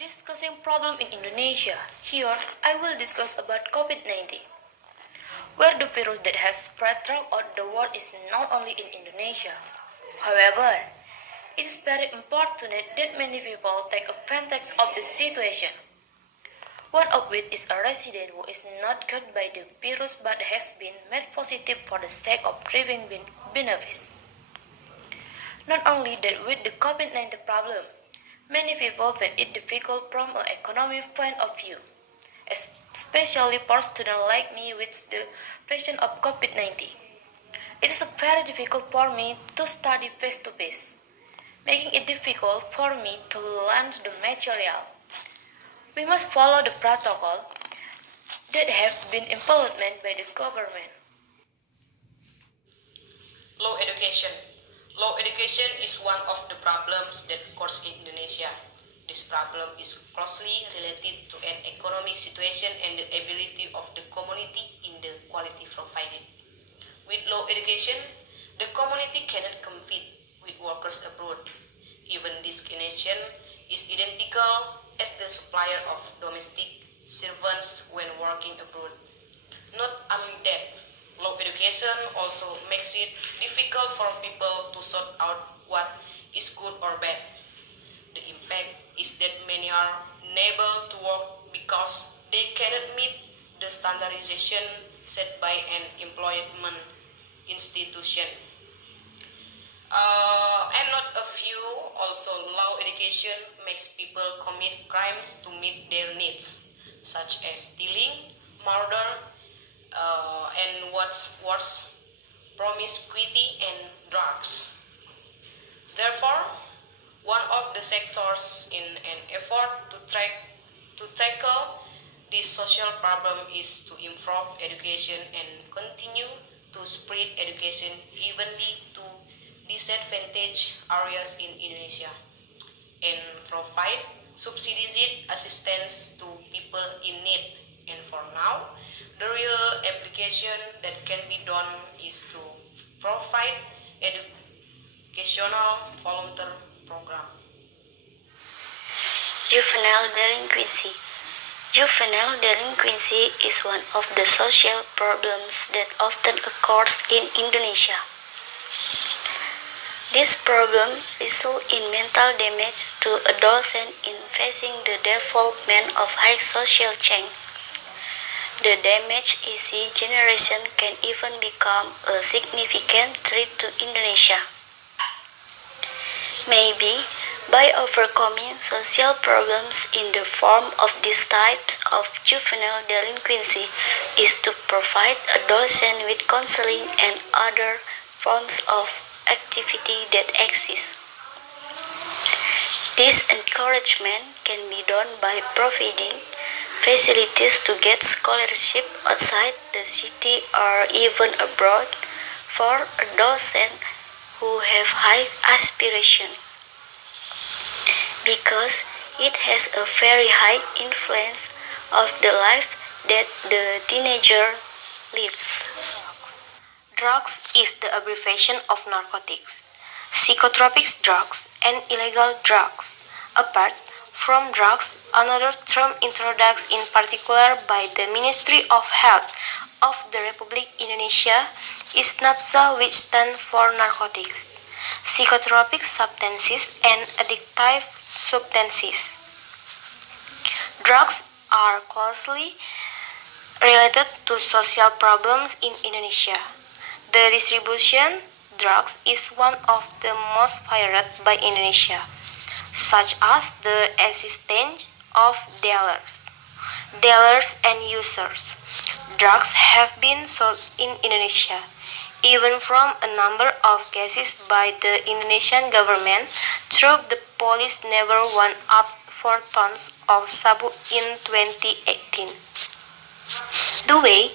Discussing problem in Indonesia. Here, I will discuss about COVID-19. Where the virus that has spread throughout the world is not only in Indonesia. However, it is very important that many people take advantage of the situation. One of which is a resident who is not caught by the virus but has been made positive for the sake of reaping benefits. Not only that, with the COVID-19 problem, many people find it difficult from an economic point of view, especially for students like me with the pressure of COVID-19. It is very difficult for me to study face-to-face, making it difficult for me to learn the material. We must follow the protocol that have been implemented by the government. Low education. Low education is one of the problems that occurs in Indonesia. This problem is closely related to an economic situation and the ability of the community in the quality provided. With low education, the community cannot compete with workers abroad. Even discrimination is identical as the supplier of domestic servants when working abroad. Not only that, low education also makes it difficult for people to sort out what is good or bad. The impact is that many are unable to work because they cannot meet the standardization set by an employment institution. And not a few, also low education makes people commit crimes to meet their needs, such as stealing, murder, and what's worse, promiscuity and drugs. Therefore, one of the sectors in an effort to tackle this social problem is to improve education and continue to spread education evenly to disadvantaged areas in Indonesia and provide subsidized assistance to people in need. And for now, the real application that can be done is to provide educational volunteer program. Juvenile delinquency. Juvenile delinquency is one of the social problems that often occurs in Indonesia. This problem results in mental damage to adolescents in facing the development of high social change. The damaged EC generation can even become a significant threat to Indonesia. Maybe by overcoming social problems in the form of these types of juvenile delinquency is to provide adolescents with counseling and other forms of activity that exist. This encouragement can be done by providing facilities to get scholarship outside the city or even abroad for adolescents who have high aspirations, because it has a very high influence of the life that the teenager lives. Drugs is the abbreviation of narcotics, psychotropic drugs, and illegal drugs. Apart from drugs, another term introduced in particular by the Ministry of Health of the Republic Indonesia is NAPSA, which stands for narcotics, psychotropic substances, and addictive substances. Drugs are closely related to social problems in Indonesia. The distribution drugs is one of the most feared by Indonesia, such as the existence of dealers and users. Drugs have been sold in Indonesia, even from a number of cases by the Indonesian government, though the police never went up 4 tons of sabu in 2018. The way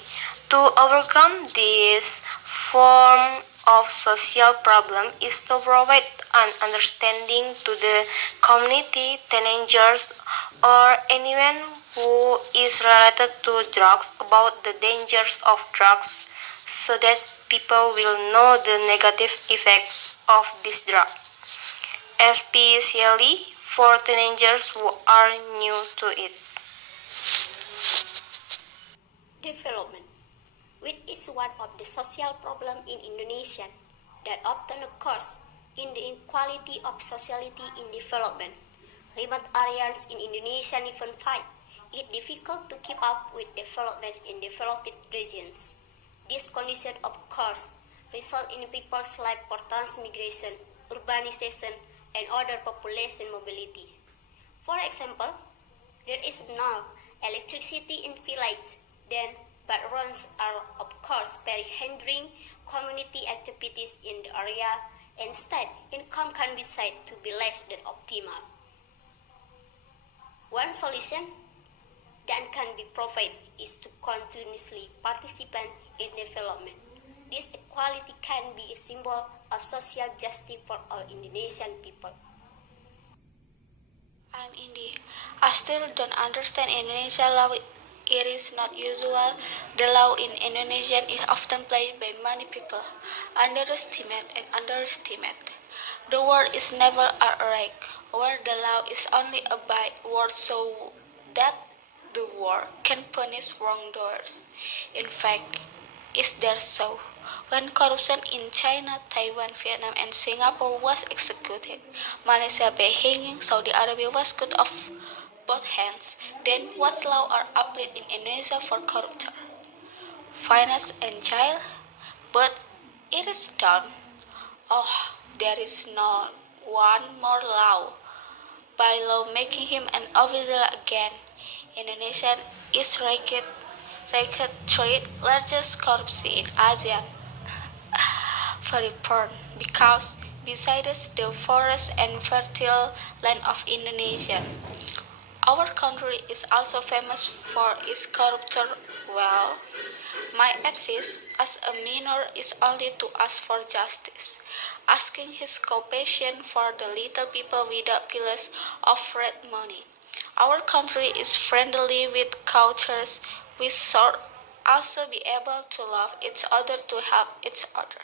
to overcome this form of social problem is to provide an understanding to the community, teenagers, or anyone who is related to drugs about the dangers of drugs, so that people will know the negative effects of this drug, especially for teenagers who are new to it. Development, which is one of the social problems in Indonesia that often occurs in the inequality of society in development. Remote areas in Indonesia even find it difficult to keep up with development in developed regions. This condition, of course, result in people's life for transmigration, urbanization, and other population mobility. For example, there is no electricity in villages, then but roads are of course very hindering community activities in the area. Instead, income can be said to be less than optimal. One solution that can be provided is to continuously participate in development. This equality can be a symbol of social justice for all Indonesian people. I'm Indi. I still don't understand Indonesian law. It is not usual. The law in Indonesia is often played by many people, underestimate and underestimate. The word is never right, where the law is only a byword so that the word can punish wrongdoers. In fact, is there so? When corruption in China, Taiwan, Vietnam, and Singapore was executed, Malaysia by hanging, Saudi Arabia was cut off both hands, then what law are applied in Indonesia for corruption? Finance and jail? But it is done. Oh, there is no one more law. By law making him an officer again. Indonesia is ranked third largest corruption in ASEAN. Very poor because besides the forest and fertile land of Indonesia, our country is also famous for its corruption. Well, my advice as a minor is only to ask for justice, asking his compassion for the little people without pillars of red money. Our country is friendly with cultures. We should also be able to love each other to help each other.